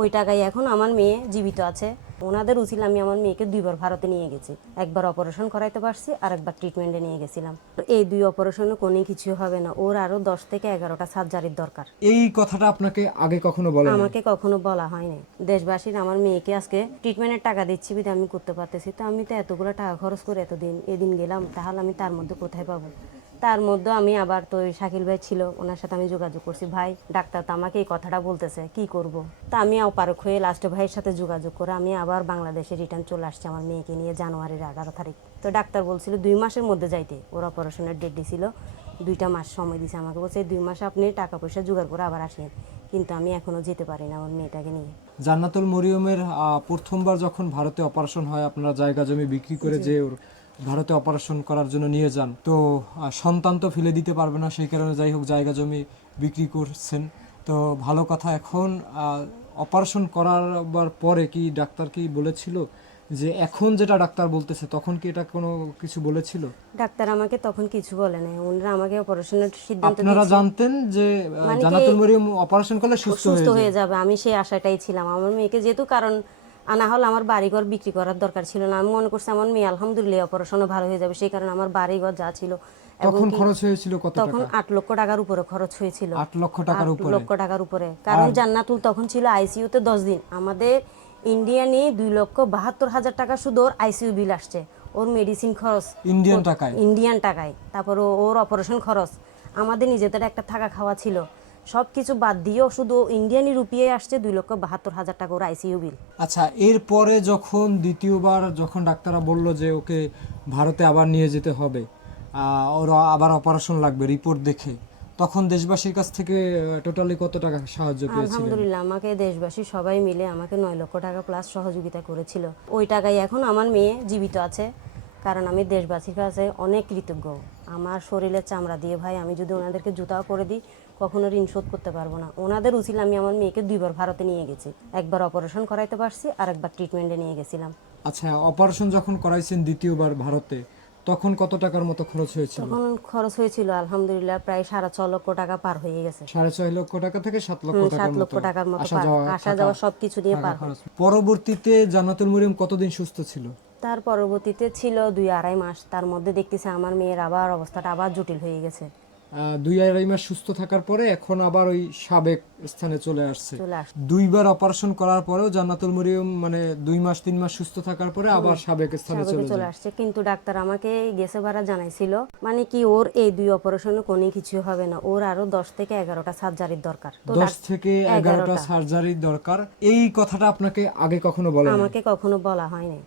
ওই টাকায় এখন আমার মেয়ে জীবিত আছে। ওনাদের উচিত আমি আমার মেয়েকে 2বার ভারতে নিয়ে গেছি। একবার অপারেশন করাইতে পারছি আর একবার ট্রিটমেন্টে নিয়ে গেছিলাম। তো এই 2 অপারেশনে কোনো কিছু হবে না, ওর আরও 10 থেকে 11টা সার্জারির দরকার। এই কথাটা আপনাকে আগে কখনো বলেন? আমাকে কখনো বলা হয়নি। দেশবাসীর আমার মেয়েকে আজকে ট্রিটমেন্টের টাকা দিচ্ছি বিধে আমি করতে পারতেছি। তো আমি তো এতগুলো টাকা খরচ করে এদিন গেলাম, তাহলে আমি তার মধ্যে কোথায় পাবো? তার মধ্যে আমি আবার তো ওই শাকিল ভাই ছিল, ওনার সাথে আমি যোগাযোগ করছি, ভাই ডাক্তার তো আমাকে এই কথাটা বলতেছে, কি করব। তা আমি অপারক হয়ে লাস্টে ভাইয়ের সাথে যোগাযোগ করে আমি আবার বাংলাদেশে রিটার্ন চলে আসছি আমার মেয়েকে নিয়ে জানুয়ারির 18 তারিখ। তো ডাক্তার বলছিল 2 মাসের মধ্যে যাইতে, ওর অপারেশনের ডেট দিছিল। 2টা মাস সময় দিছে আমাকে, বলছে এই 2 মাসে আপনি টাকা পয়সা জোগাড় করে আবার আসেন। কিন্তু আমি এখনো যেতে পারি না আমার মেয়েটাকে নিয়ে। জান্নাতুল মরিয়মের প্রথমবার যখন ভারতে অপারেশন হয়, আপনারা জায়গা জমি বিক্রি করে যে ওর ভারতে অপারেশন করার জন্য নিয়ে যান, তো সন্তান তো ফেলে দিতে পারবে না, সেই কারণে যাই হোক জায়গা জমি বিক্রি করছেন। তো ভালো কথা। এখন অপারেশন করার পরে কি ডাক্তার কি বলেছিল যে এখন যেটা ডাক্তার বলতেছে, তখন কি এটা কোনো কিছু বলেছিল? ডাক্তার আমাকে তখন কিছু বলে নাই, ওনারা আমাকে অপারেশনের সিদ্ধান্ত আপনারা দিয়েছে। জানতেন যে মানে কি জান্নাতুল মরিয়ম অপারেশন করলে সুস্থ সুস্থ হয়ে যাবে? হয়ে যাবে, আমি সেই আশাটাই ছিলাম আমার মেয়েকে, যেহেতু কারণ আনা হলে আমার বাড়িঘর বিক্রি করার দরকার ছিল না। আমি মনে করছি আমার মেয়ে আলহামদুলিল্লাহ অপারেশনে ভালো হয়ে যাবে, সেই কারণে আমার বাড়িঘর যা ছিল। এবং তখন কি খরচ হয়েছিল কত তখন টাকা? 8 লক্ষ টাকার উপরে খরচ হয়েছিল। 8 লক্ষ টাকার 8 উপরে? লক্ষ টাকার উপরে, কারণ জান্নাতুল তখন ছিল আইসিইউতে 10 দিন। আমাদের ইন্ডিয়ানে 2,72,000 টাকা শুধু ওর আইসিইউ বিল আসছে, ওর মেডিসিন খরচ ইন্ডিয়ান টাকায়? ইন্ডিয়ান টাকায়, তারপর ওর অপারেশন খরচ, আমাদের নিজেদের একটা থাকা খাওয়া ছিল, সব কিছু বাদ দিয়েও শুধু ইন্ডিয়ানি রুপিয়ে আসছে 2,72,000 টাকা ওর আইসিইউ বিল। আচ্ছা, এরপরে যখন দ্বিতীয়বার যখন ডাক্তাররা বলল যে ওকে ভারতে আবার নিয়ে যেতে হবে, ওর আবার অপারেশন লাগবে রিপোর্ট দেখে, তখন দেশবাসীর কাছ থেকে টোটালি কত টাকা সাহায্য পেয়েছিলেন? আলহামদুলিল্লাহ আমাকে দেশবাসী সবাই মিলে আমাকে 9 লক্ষ টাকা প্লাস সহযোগিতা করেছিল। ওই টাকায় এখন আমার মেয়ে জীবিত আছে, কারণ আমি দেশবাসীর কাছে অনেক কৃতজ্ঞ। আমার শরীরের চামড়া দিয়ে ভাই, আমি যদি ওনাদেরকে জুতাও করে দিই কখনো ঋণ শোধ করতে পারবো না। ওনাদের উচিত আমি আমার মেয়েকে 2বার ভারতে নিয়ে গেছি। একবার অপারেশন করাইতে পারছি আর একবার ট্রিটমেন্টে নিয়ে গেছিলাম। আচ্ছা, অপারেশন যখন করাইছেন দ্বিতীয়বার ভারতে, তখন কত টাকার মতো খরচ হয়েছিল? তখন খরচ হয়েছিল আলহামদুলিল্লাহ প্রায় 6.5 লক্ষ টাকা পার হয়ে গেছে। 6.5 লক্ষ টাকা থেকে 7 লক্ষ 7 টাকার লক্ষ মতো টাকার মতো আসা যাওয়া আসা যাওয়া সবকিছু নিয়ে পার খরচ। পরবর্তীতে জান্নাতুল মরিয়ম কতদিন সুস্থ ছিল? তার পরবর্তীতে ছিল 2-2.5 মাস। তার মধ্যে দেখতেছে আমার মেয়ের আবার অবস্থাটা আবার জটিল হয়ে গেছে। 2-2.5 মাস সুস্থ থাকার পরে এখন আবার ওই সাবেক স্থানে চলে আসছে। চলে আসছে। 2বার অপারেশন করার পরেও জান্নাতুল মরিয়ম মানে 2 মাস 3 মাস সুস্থ থাকার পরে আবার সাবেক স্থানে স্বাভাবিক চলে চলে যায়। আসছে, কিন্তু ডাক্তার আমাকে গেছে বারা জানাইছিল মানে কি ওর এই 2 অপারেশনে কোনো কিছু হবে না, ওর আরো 10 থেকে 11টা সার্জারির দরকার। তো 10 থেকে 11টা সার্জারির দরকার। এই কথাটা আপনাকে আগে কখনো বলেন? আমাকে কখনো বলা হয়নি।